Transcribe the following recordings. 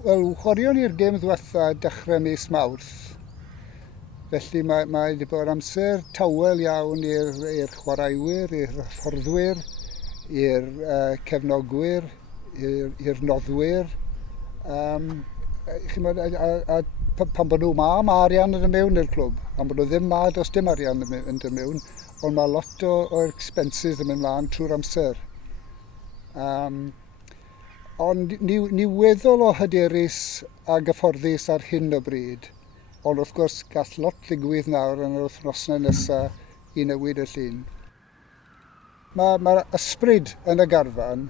Wel, chwaraeon ni'r gêm ddiwetha dechrau mis Mawrth. Felly mae wedi bod amser tawel iawn i'r chwaraewyr, i'r hyfforddwyr, i'r cefnogwyr, i'r noddwyr. Pan bod nhw mae arian yn y mewn i'r clwb, pan bod nhw ddim does dim arian yn y mewn, ond mae lot o expenses yn mynd mlaen trwy'r amser. Ond ni weddol o hyderus a gyfforddus ar hyn o bryd. Ond wrth gwrs gall lot ddigwydd nawr yn yr wythnosau nesaf i newid y llun. Mae'r ysbryd yn y garfan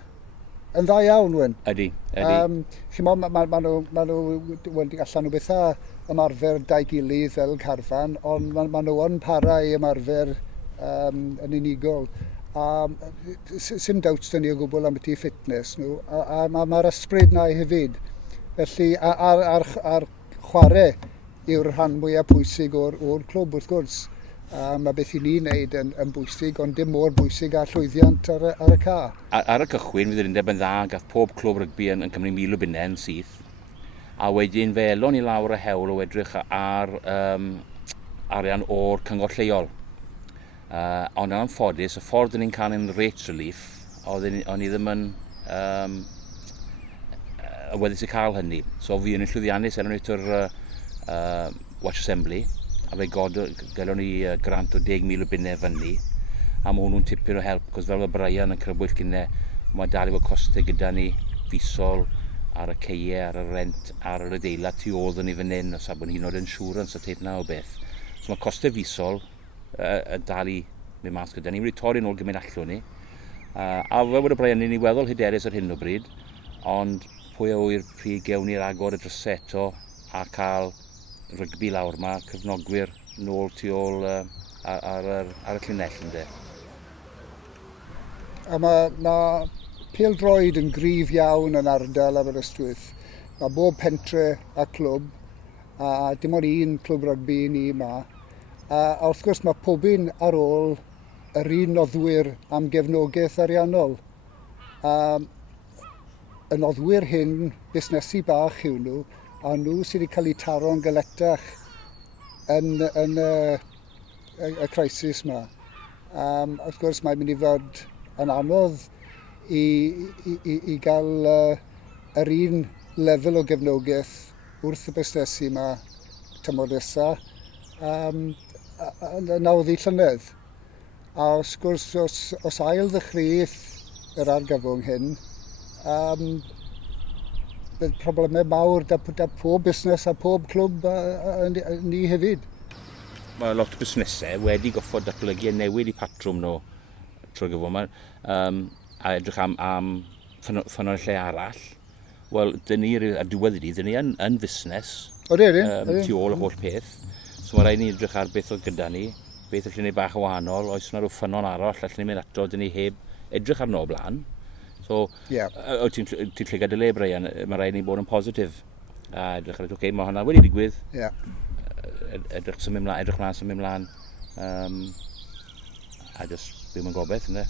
yn dda iawn, Wyn. Ydy. Mae nhw wedi allan nhw bethau ymarfer dau gilydd fel carfan, ond mae nhw yn para i ymarfer yn unigol. Sim doubts dyn ni o gwbl am beth i ffitness nhw, a mae'r ysbryd na hefyd. Felly, ar chwarae yw'r rhan mwyaf pwysig o'r clwb wrth gwrs. Mae beth i ni'n neud yn bwysig, ond dim mor bwysig a llwyddiant ar y ca. Ar y cychwyn, fydd yr undeb yn dda, gath pob clwb rygbi yn cymryd 1,000 o bunnau yn syth. A wedyn fe elon i lawr y hewl o edrych ar arian o'r cyngor lleol. Ond yn anffodus, y ffordd ni'n cael yn rate relief, o'n i ddim yn awyddus i cael hynny. So fi yn llwyddiannus elon i'r Watch Assembly, a fe gaelon ni grant o 10,000 o bunnau fyny, a mae hwnnw'n tipyn o help, cos fel mae Brian yn crybwyll gynnau, mae dal i fod costau gyda ni fisol ar y ceie, ar y rent, ar yr adeilad tu ôl ni fan hyn, os bod ni'n oed insurance a teip na o beth. So mae costau fisol yn dal i mynd mas gyda ni. Wedi torri nôl gymaint allwn ni. A fe wedi Brian ni'n weddol hyderus ar hyn o bryd, ond pwy a wyr pryd gewn ni'r agor y drysau eto a cael rygbi lawr yma, cyfnogwyr nôl tu ôl ar y llinell ynddo. A mae pêl-droed yn gryf iawn yn ardal Aberystwyth. Mae bob pentre a clwb, a dim ond un clwb rygbi ni yma. A wrth gwrs mae pob un ar ôl yr un noddwyr am gefnogaeth ariannol. Y noddwyr hyn, busnesu bach yw nhw, a nhw sydd wedi cael eu taro'n galetach yn y crisis yma. Wrth gwrs mae'n mynd i fod yn anodd i gael yr un lefel o gefnogaeth wrth y busnesu yma tymor nesa. Nawdd i llynedd. A wrth gwrs, os ail ddechreuaeth yr argyfwng hyn, bydd problemau mawr da pob busnes a pob clwb ni hefyd. Mae lot o busnesau wedi goffod datblygu newid i patrwm nhw trwy'r gyfwng yma, a edrych am ffynno'r lle arall. Wel, dyn ni ar diwedd i dyn ni yn busnes tu ôl y holl peth. So mae rhaid ni edrych ar beth oedd gyda ni, beth allwn ni bach o wahanol, oes yna rhyw ffynnon arall, allwn ni mynd ato, dyn ni heb edrych arno o blaen. So, ti'n llygad y le, Brian, mae rhaid ni bod yn positif. A edrych ar mae hwnna wedi digwydd. Edrych mlaen, symud mlaen. A jyst byw mewn gobeith, ynddo.